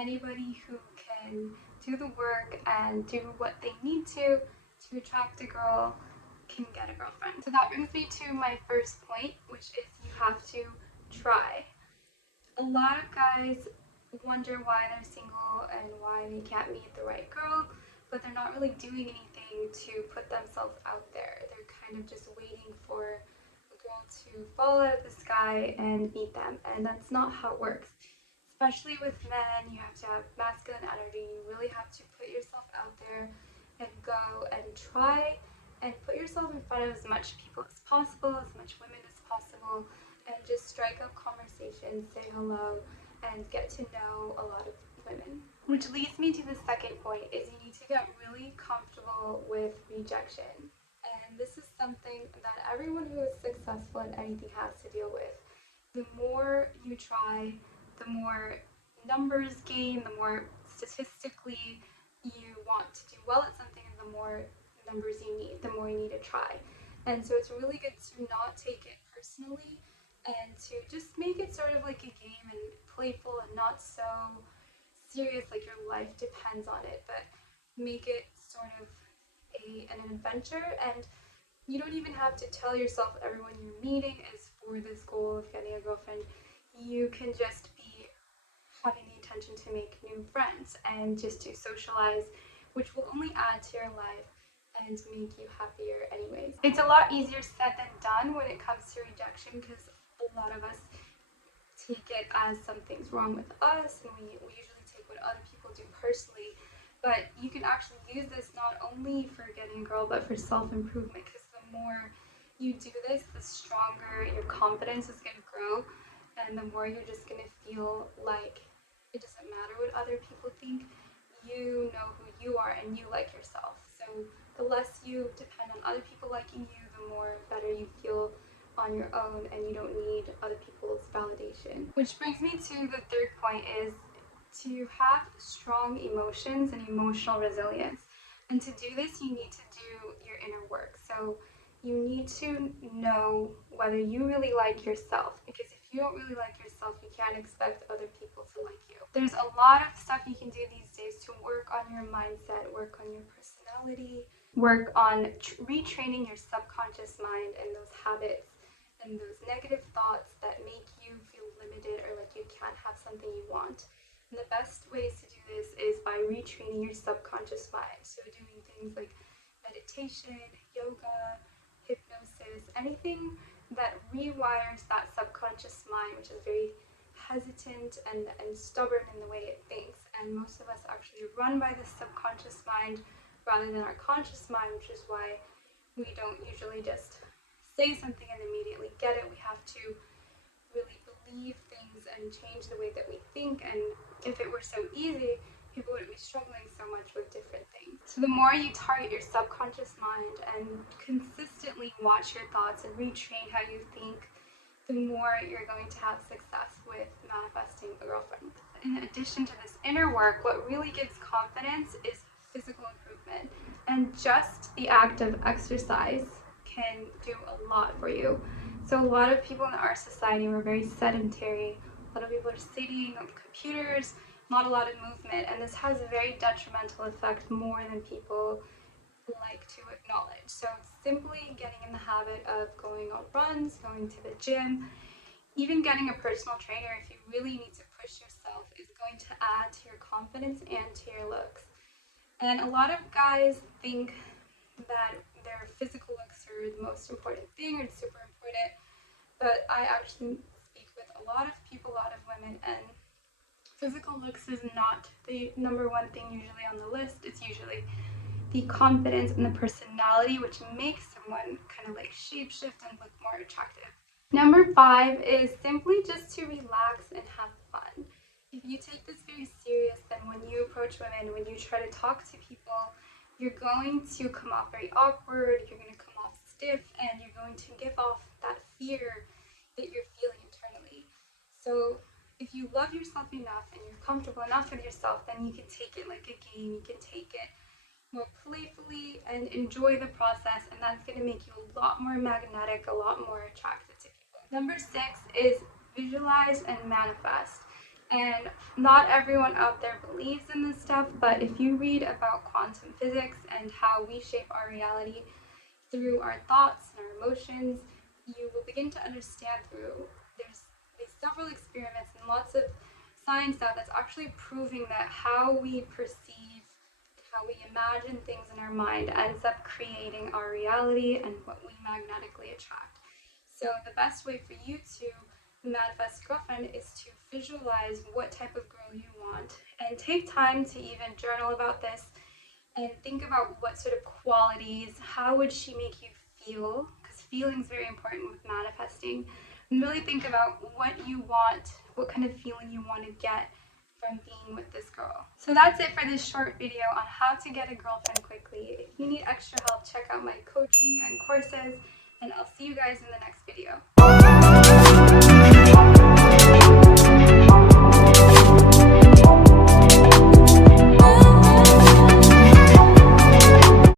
anybody who can do the work and do what they need to attract a girl can get a girlfriend. So that brings me to my first point, which is you have to try. A lot of guys wonder why they're single and why they can't meet the right girl, but they're not really doing anything to put themselves out there. They're kind of just waiting for a girl to fall out of the sky and meet them, and that's not how it works. Especially with men, you have to have masculine energy. You really have to put yourself out there and go and try and put yourself in front of as much people as possible, as much women as possible, and just strike up conversations, say hello, and get to know a lot of women. Which leads me to the second point, is you need to get really comfortable with rejection. And this is something that everyone who is successful in anything has to deal with. The more you try, the more numbers gain, the more statistically you want to do well at something, and the more numbers you need, the more you need to try. And so it's really good to not take it personally and to just make it sort of like a game and playful and not so serious like your life depends on it, but make it sort of an adventure. And you don't even have to tell yourself everyone you're meeting is for this goal of getting a girlfriend. You can just be having the intention to make new friends and just to socialize, which will only add to your life and make you happier anyways. It's a lot easier said than done when it comes to rejection, because a lot of us take it as something's wrong with us, and we usually take what other people do personally. But you can actually use this not only for getting a girl, but for self-improvement, because the more you do this, the stronger your confidence is going to grow, and the more you're just going to feel like it doesn't matter what other people think. You know who you are and you like yourself. So the less you depend on other people liking you, the more better you feel on your own, and you don't need other people's validation. Which brings me to the third point, is to have strong emotions and emotional resilience. And to do this, you need to do your inner work. So you need to know whether you really like yourself, because if you don't really like yourself, you can't expect other people to like you. There's a lot of stuff you can do these days to work on your mindset, work on your personality, work on retraining your subconscious mind and those habits and those negative thoughts that make you feel limited or like you can't have something you want. And the best ways to do this is by retraining your subconscious mind. So doing things like meditation, yoga, hypnosis, anything that rewires that subconscious mind, which is very hesitant and stubborn in the way it thinks. And most of us actually run by the subconscious mind rather than our conscious mind, which is why we don't usually just say something and immediately get it. We have to really believe things and change the way that we think. And if it were so easy, people wouldn't be struggling so much with different things. So the more you target your subconscious mind and consistently watch your thoughts and retrain how you think, the more you're going to have success with manifesting a girlfriend. In addition to this inner work, what really gives confidence is physical improvement. And just the act of exercise can do a lot for you. So a lot of people in our society were very sedentary. A lot of people are sitting on computers, not a lot of movement, and this has a very detrimental effect, more than people like to acknowledge. So simply getting in the habit of going on runs, going to the gym, even getting a personal trainer if you really need to push yourself is going to add to your confidence and to your looks. And a lot of guys think that their physical looks are the most important thing, or it's super important, but I actually speak with a lot of people, a lot of women, and physical looks is not the number one thing usually on the list. It's usually the confidence and the personality, which makes someone kind of like shapeshift and look more attractive. Number 5 is simply just to relax and have fun. If you take this very serious, then when you approach women, when you try to talk to people, you're going to come off very awkward, you're going to come off stiff, and you're going to give off that fear that you're feeling internally. So if you love yourself enough and you're comfortable enough with yourself, then you can take it like a game, you can take it more playfully and enjoy the process, and that's going to make you a lot more magnetic, a lot more attractive to people. Number 6 is visualize and manifest. And not everyone out there believes in this stuff, but if you read about quantum physics and how we shape our reality through our thoughts and our emotions, you will begin to understand there's these several experiments and lots of science now that's actually proving that how we perceive, how we imagine things in our mind ends up creating our reality and what we magnetically attract. So the best way for you to manifest a girlfriend is to visualize what type of girl you want and take time to even journal about this and think about what sort of qualities, how would she make you feel, because feeling is very important with manifesting, and really think about what you want, what kind of feeling you want to get from being with this girl. So that's it for this short video on how to get a girlfriend quickly. If you need extra help, check out my coaching and courses, and I'll see you guys in the next video.